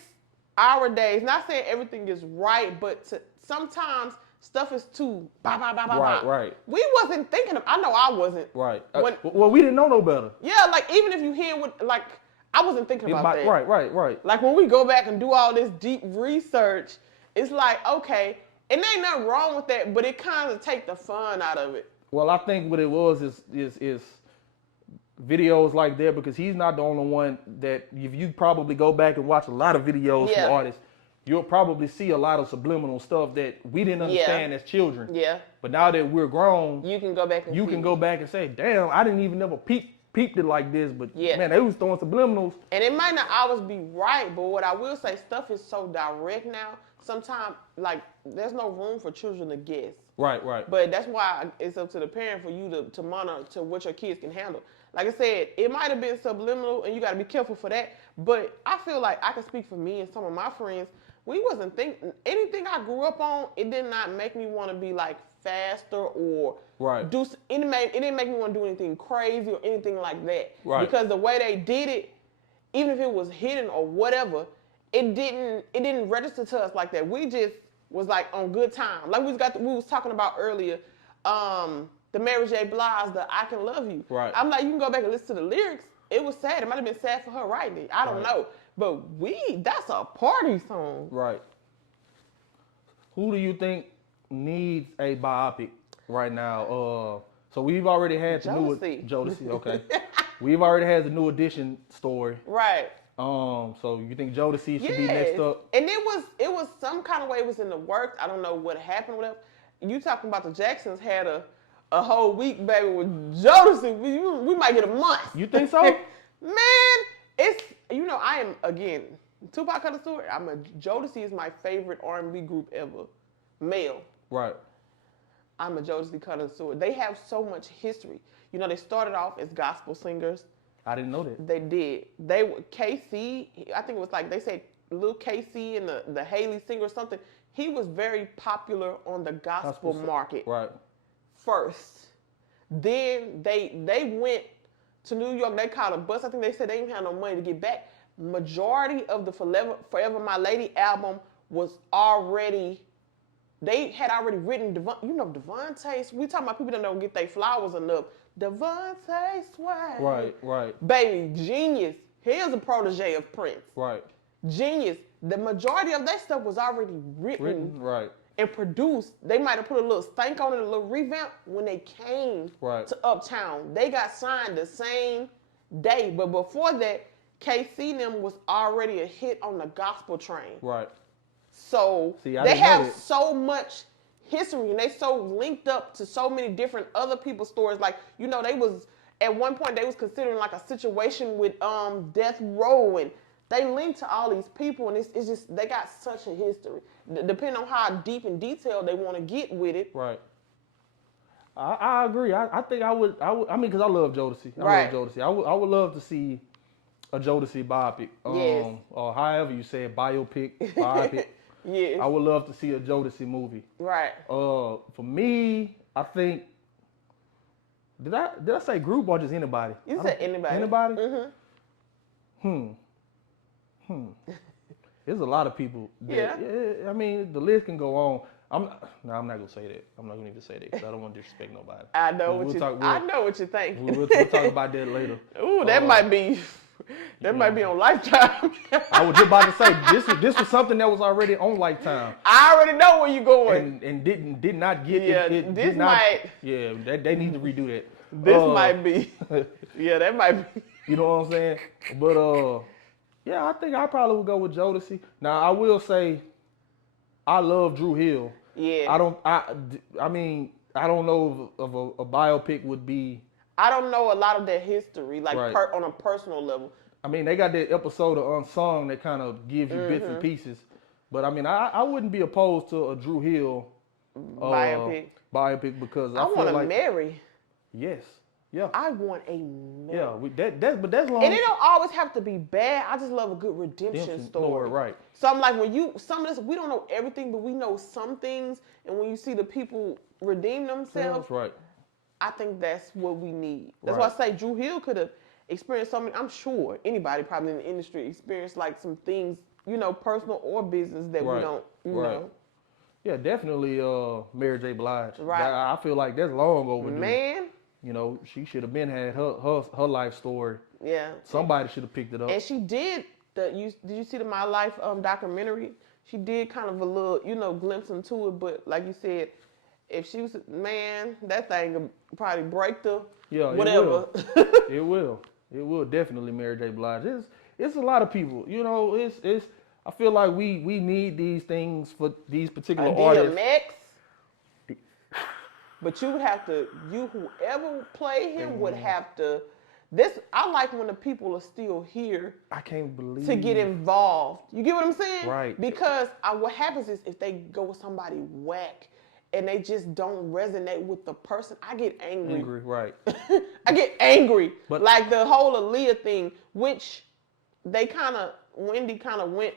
our days. Not saying everything is right, but sometimes stuff is too Right. We wasn't thinking of. I know I wasn't. Right. Well, we didn't know no better. Yeah, like even if you hear what like. I wasn't thinking about that. Right. Like when we go back and do all this deep research, it's like, okay, and there ain't nothing wrong with that, but it kind of take the fun out of it. Well, I think what it was is videos like that, because he's not the only one that, if you probably go back and watch a lot of videos from artists, you'll probably see a lot of subliminal stuff that we didn't understand as children. Yeah. But now that we're grown, you can go back and say, damn, I didn't even never peeped it like this, but man, they was throwing subliminals. And it might not always be right, but what I will say, stuff is so direct now. Sometimes, like, there's no room for children to guess. Right. But that's why it's up to the parent for you to monitor what your kids can handle. Like I said, it might have been subliminal, and you got to be careful for that. But I feel like I can speak for me and some of my friends. We wasn't thinking anything I grew up on. It did not make me want to be like faster or do. It didn't make me want to do anything crazy or anything like that. Right. Because the way they did it, even if it was hidden or whatever, it didn't register to us like that. We just was like on good time. Like we was talking about earlier, the Mary J. Blige, the I Can Love You. Right. I'm like, you can go back and listen to the lyrics. It was sad. It might have been sad for her writing it. I don't know. But that's a party song. Right. Who do you think needs a biopic right now? So we've already had the new Jodeci, okay. We've already had the New Edition story. Right. So you think Jodeci should be next up? And it was some kind of way it was in the works. I don't know what happened with it. You talking about the Jacksons had a whole week, baby, with Jodeci. We might get a month. You think so? Man, it's, I am, again, Tupac cut the story. Jodeci is my favorite R&B group ever. Male. Right. I'm a Jodeci connoisseur. They have so much history. They started off as gospel singers. I didn't know that. They did. They were KC, I think it was like, they said Lil KC and the Haley singer or something. He was very popular on the gospel market. Right. First. Then they went to New York. They caught a bus. I think they said they didn't have no money to get back. Majority of the Forever My Lady album was already, they had already written, Devontae, we talking about people that don't get their flowers enough. Devontae Swag. Right. Baby, genius. Here's a protege of Prince. Right. Genius. The majority of that stuff was already written. Right. And produced. They might have put a little stank on it, a little revamp when they came to Uptown. They got signed the same day. But before that, KC and them was already a hit on the gospel train. Right. So they have so much history, and they so linked up to so many different other people's stories. Like, they was, at one point, they was considering like a situation with Death Row, and they linked to all these people, and it's just, they got such a history. Depending on how deep and detailed they want to get with it. Right. I agree. I think I would, because I love Jodeci. I love Jodeci. I would love to see a Jodeci biopic. Yes. Or however you say it, biopic. Yes. I would love to see a Jodeci movie. Right. For me, I think Did I say group or just anybody? You said anybody. Anybody? Mm-hmm. There's a lot of people. That, yeah. I mean, the list can go on. I'm not gonna say that. I'm not gonna even say that because I don't want to disrespect nobody. I know what you think. We'll talk about that later. Ooh, that might be. That might be on Lifetime. I was just about to say this was something that was already on Lifetime. I already know where you're going. And did not get it. This might. Yeah, they need to redo that. This might be. Yeah, that might be. You know what I'm saying? But yeah, I think I probably would go with Jodeci. Now I will say, I love Drew Hill. Yeah. I mean, I don't know if a biopic would be. I don't know a lot of their history, like Right. On a personal level. I mean, they got that episode of Unsung that kind of gives you bits and pieces. But I mean, I wouldn't be opposed to a Drew Hill biopic because I want feel like marry. Yes. Yeah. I want a marry. Yeah. But that's long. And it don't always have to be bad. I just love a good redemption story. Right. So I'm like, some of this, we don't know everything, but we know some things. And when you see the people redeem themselves, right. I think that's what we need. That's why I say Drew Hill could have experienced something. I'm sure anybody probably in the industry experienced like some things, personal or business that we don't, know. Yeah, definitely Mary J. Blige. Right. I feel like that's long overdue. Man. She should have been had her life story. Yeah. Somebody should have picked it up. And she did. Did you see the My Life documentary? She did kind of a little, glimpse into it. But like you said, if she was, man, that thing would probably break the whatever. It will definitely Mary J. Blige. It's a lot of people. It's. I feel like we need these things for these particular artists. DMX. But you would have to, whoever played him would have to. I like when the people are still here. I can't believe to get involved. You get what I'm saying? Right. Because what happens is if they go with somebody whack and they just don't resonate with the person, I get angry. Right. I get angry. But like the whole Aaliyah thing, which Wendy kind of went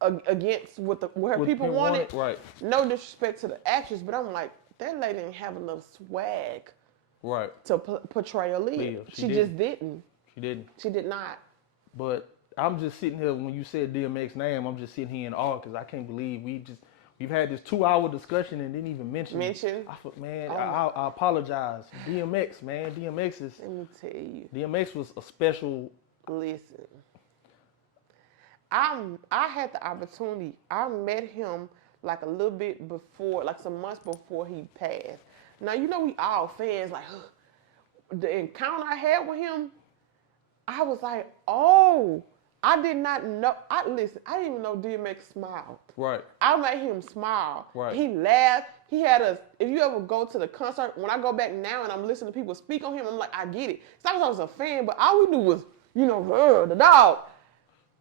against what her people wanted. Right. No disrespect to the actress, but I'm like, that lady didn't have enough swag. Right. To portray Aaliyah. She just didn't. She didn't. She did not. But I'm just sitting here, when you said DMX name, I'm just sitting here in awe because I can't believe we've had this 2-hour discussion and didn't even mention. I thought, man, I apologize. DMX, man. DMX is. Let me tell you. DMX was a special. Listen. I had the opportunity. I met him like a little bit before, like some months before he passed. Now, we all fans, like, the encounter I had with him, I was like, oh, I did not know. I didn't even know DMX smiled. Right. I made him smile. Right. He laughed. He had if you ever go to the concert, when I go back now and I'm listening to people speak on him, I'm like, I get it. It's not because I was a fan, but all we knew was, the dog.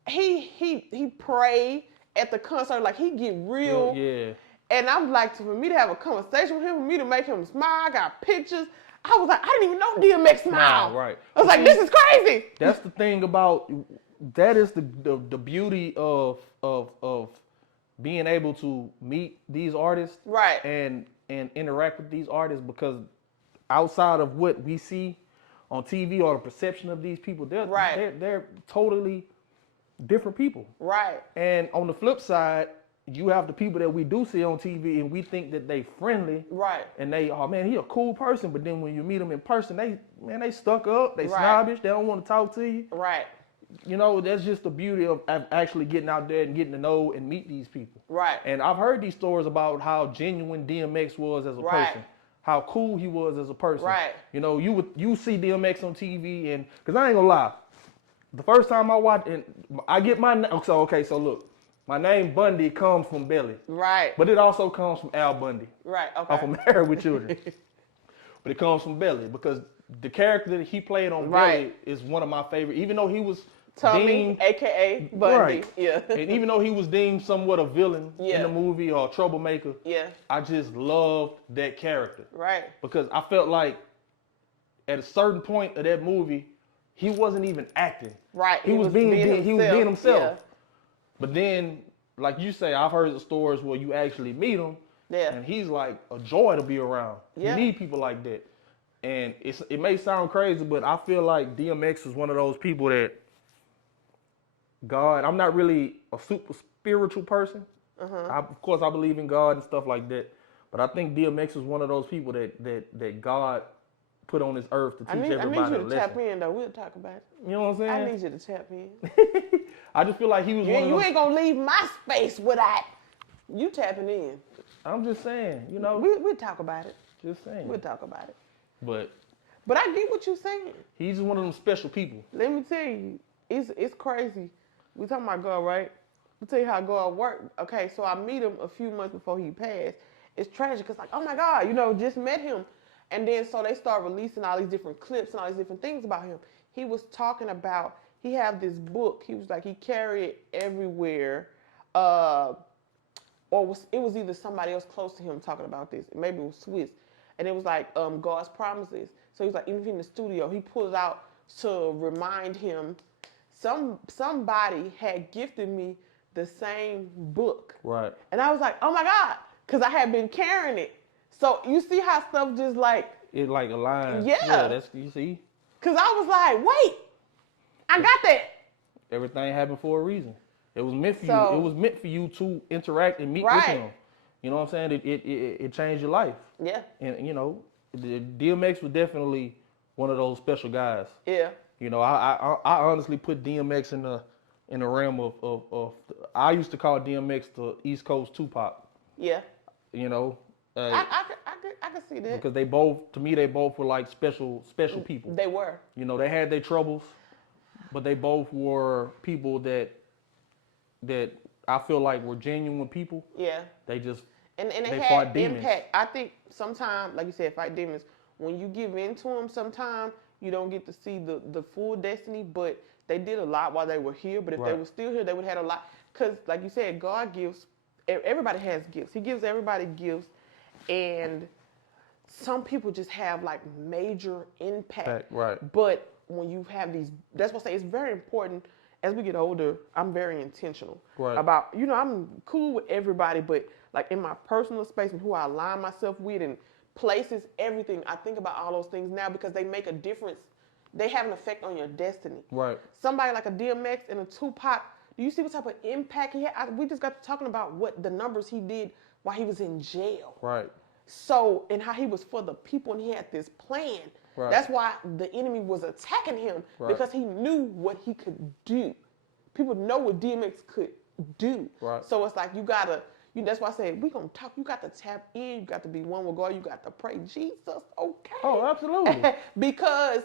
He prayed at the concert, like he get real. Yeah. And I'm like, for me to have a conversation with him, for me to make him smile, I got pictures. I was like, I didn't even know DMX smiled. Right. I was like, this is crazy. That's the thing about, that is the beauty of being able to meet these artists. Right. And interact with these artists, because outside of what we see on TV or the perception of these people, they're totally different people. Right. And on the flip side, you have the people that we do see on TV and we think that they friendly. Right. And they, oh man, he a cool person. But then when you meet them in person, they stuck up, they snobbish, they don't want to talk to you. Right. That's just the beauty of actually getting out there and getting to know and meet these people. Right. And I've heard these stories about how genuine DMX was as a person. How cool he was as a person. Right. You see DMX on TV, and because I ain't gonna lie, the first time I watched, and I get my so look. My name Bundy comes from Belly. Right. But it also comes from Al Bundy. Right, okay. I'm from Married with Children. But it comes from Belly because the character that he played on Belly is one of my favorite, even though he was Tommy, a.k.a. Bundy. Right. Yeah. And even though he was deemed somewhat a villain in the movie or a troublemaker, I just loved that character. Right. Because I felt like at a certain point of that movie, he wasn't even acting. Right. He was being himself. Yeah. But then, like you say, I've heard the stories where you actually meet him, and he's like a joy to be around. You need people like that. And it may sound crazy, but I feel like DMX is one of those people that God. I'm not really a super spiritual person. Of course, I believe in God and stuff like that. But I think DMX is one of those people that God put on this earth to teach everybody a lesson. I need you to tap in, though. We'll talk about it. You know what I'm saying? I need you to tap in. I just feel like he was one of those. You ain't going to leave my space without you tapping in. I'm just saying, you know. We'll talk about it. Just saying. We'll talk about it. But I get what you're saying. He's just one of them special people. Let me tell you, it's crazy. We talking about God, right? Let me tell you how God worked. Okay, so I meet him a few months before he passed. It's tragic because, like, oh my God, just met him. And then so they start releasing all these different clips and all these different things about him. He was talking about, he had this book. He was like, he carried it everywhere. It was either somebody else close to him talking about this. Maybe it was Swiss. And it was like God's promises. So he was like, even in the studio, he pulled it out to remind him somebody had gifted me the same book. Right. And I was like, oh my God, because I had been carrying it. So you see how stuff just like... It like aligns. Yeah. That's, you see? Because I was like, wait, I got that. Everything happened for a reason. It was meant for you. It was meant for you to interact and meet with him. You know what I'm saying? It changed your life. Yeah. And, DMX was definitely one of those special guys. Yeah. I honestly put DMX in the realm of I used to call DMX the East Coast Tupac. Yeah. I can see that. Because they both were like special people. They were. They had their troubles, but they both were people that I feel like were genuine people. Yeah. They just and they had fought demons. Impact. I think sometimes, like you said, fight demons. When you give in to them, sometimes you don't get to see the full destiny. But they did a lot while they were here. But if they were still here, they would have had a lot. Because, like you said, God gives. Everybody has gifts. He gives everybody gifts, and some people just have like major impact. Right. But when you have these, that's what I say. It's very important. As we get older, I'm very intentional about, I'm cool with everybody, but like in my personal space and who I align myself with and places, everything, I think about all those things now because they make a difference. They have an effect on your destiny. Right. Somebody like a DMX and a Tupac, do you see what type of impact he had? We just got to talking about what the numbers he did while he was in jail. Right. So, and how he was for the people and he had this plan. Right. That's why the enemy was attacking him because he knew what he could do. People know what DMX could do. Right. So it's like that's why I said, we're going to talk. You got to tap in. You got to be one with God. You got to pray, Jesus, okay. Oh, absolutely. Because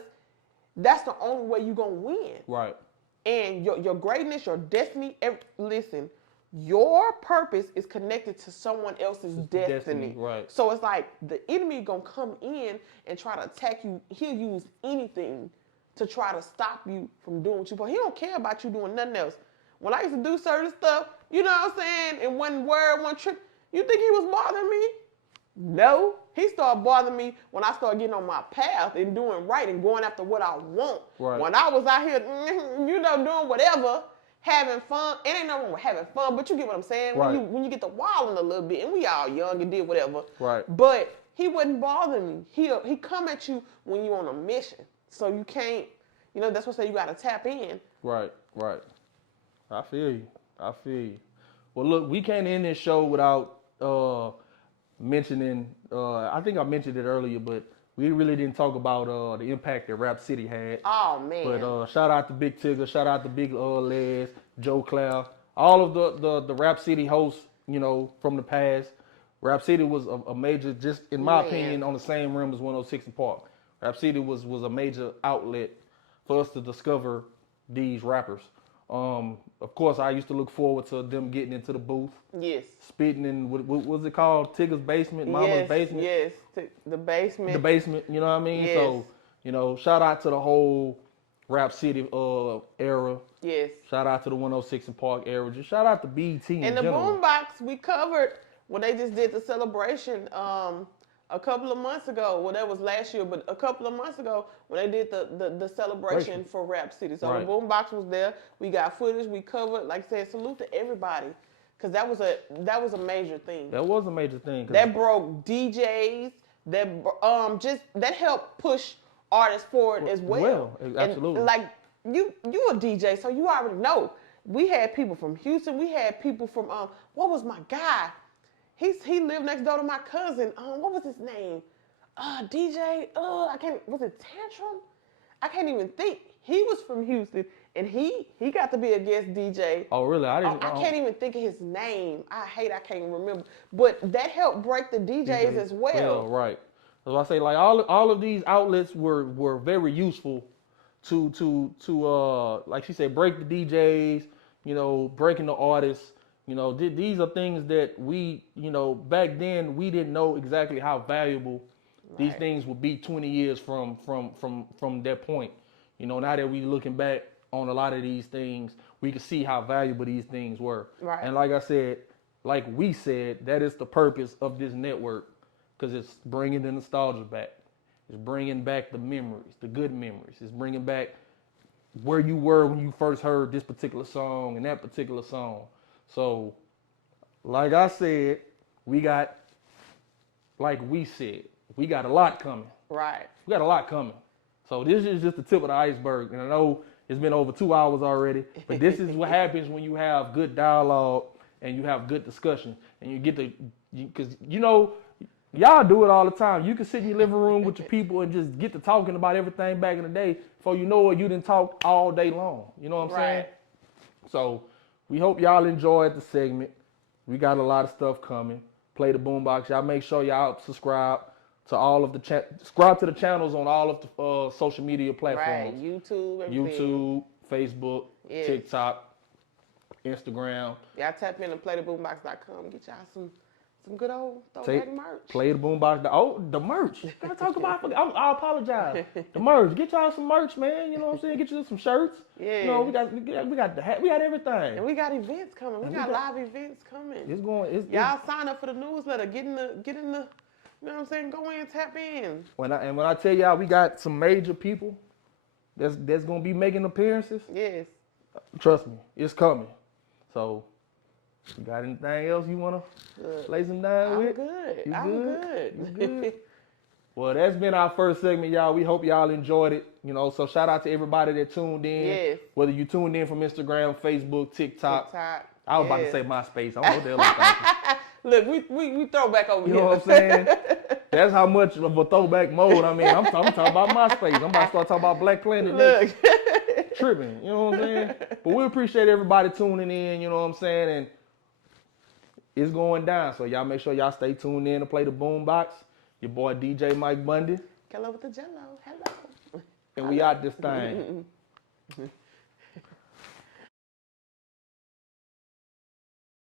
that's the only way you're going to win. Right. And your greatness, your destiny, listen, your purpose is connected to someone else's destiny. Right. So it's like the enemy gonna come in and try to attack you. He'll use anything to try to stop you from doing what you want. He don't care about you doing nothing else. When I used to do certain stuff, you know what I'm saying, and one word, one trip, you think he was bothering me? No. He started bothering me when I started getting on my path and doing right and going after what I want. Right. When I was out here, doing whatever, having fun. It ain't no wrong with having fun, but you get what I'm saying? Right. When you get to wilding a little bit, and we all young and did whatever. Right. But he wouldn't bother me. He come at you when you on a mission. So you can't, that's what I say you got to tap in. Right. I feel you. Well, look, we can't end this show without mentioning, I think I mentioned it earlier, but we really didn't talk about the impact that Rap City had. Oh, man. But shout out to Big Tigger, shout out to Big Les, Joe Claire, all of the Rap City hosts, from the past. Rap City was a major, just in my opinion, on the same rim as 106 and Park. Rap City was a major outlet for us to discover these rappers. Of course, I used to look forward to them getting into the booth. Yes. Spitting in, what was it called? Tigger's basement, Mama's basement? Yes, the basement. The basement, you know what I mean? Yes. So, shout out to the whole Rap City era. Yes. Shout out to the 106 and Park era. Just shout out to BET in general. And the BoomBox, we covered when they just did the celebration a couple of months ago. Well, that was last year, but a couple of months ago when they did the celebration for Rap City. So the BoomBox was there. We got footage. We covered. Like I said, salute to everybody, because that was a major thing. That was a major thing. That broke DJs. that just that help push artists forward as well. Absolutely. And like you a DJ, so you already know. We had people from Houston. We had people from what was my guy? He lived next door to my cousin. What was his name? DJ. I can't. Was it Tantrum? I can't even think. He was from Houston, and he got to be a guest DJ. Oh, really? I can't even think of his name. I can't remember. But that helped break the DJs as well. Yeah, right. So I say like all of these outlets were very useful to like she said, break the DJs, breaking the artists. These are things that we, back then we didn't know exactly how valuable these things would be 20 years from that point. Now that we looking back on a lot of these things, we can see how valuable these things were. Right. And like I said, like we said, that is the purpose of this network, because it's bringing the nostalgia back. It's bringing back the memories, the good memories. It's bringing back where you were when you first heard this particular song and that particular song. So, like I said, we got a lot coming. Right. We got a lot coming. So this is just the tip of the iceberg. And I know it's been over 2 hours already, but this is what happens when you have good dialogue and you have good discussion, and you get to, because y'all do it all the time. You can sit in your living room with your people and just get to talking about everything back in the day. Before you know it, you didn't talk all day long. You know what I'm saying? So we hope y'all enjoyed the segment. We got a lot of stuff coming. Play the BoomBox. Y'all make sure y'all subscribe to all of the subscribe to the channels on all of the social media platforms. Right. YouTube, everything. YouTube, Facebook, TikTok, Instagram. Y'all tap in and playtheboombox.com. Get y'all some good old throwback merch. Play the BoomBox. Oh, the merch. Gotta talk about it. I apologize. The merch. Get y'all some merch, man. You know what I'm saying? Get you some shirts. Yeah. We got the hat. We got everything. And we got events coming. We got live events coming. Y'all sign up for the newsletter. Get in the. You know what I'm saying? Go in, tap in. When I tell y'all, we got some major people that's gonna be making appearances. Yes. Trust me, it's coming. So, you got anything else you wanna lay some down with? I'm good. You good? Well, that's been our first segment, y'all. We hope y'all enjoyed it. So shout out to everybody that tuned in. Yes. Whether you tuned in from Instagram, Facebook, TikTok. I was about to say MySpace. I don't know what the hell I'm thinking. Look, we throw back over here. You know what I'm saying? That's how much of a throwback mode. I mean, I'm talking about MySpace. I'm about to start talking about Black Planet. Look. Tripping. You know what I'm saying? But we appreciate everybody tuning in. You know what I'm saying? And it's going down. So y'all make sure y'all stay tuned in to Play the BoomBox. Your boy DJ Mike Bundy. Hello with the Jello. Hello. And we out this thing.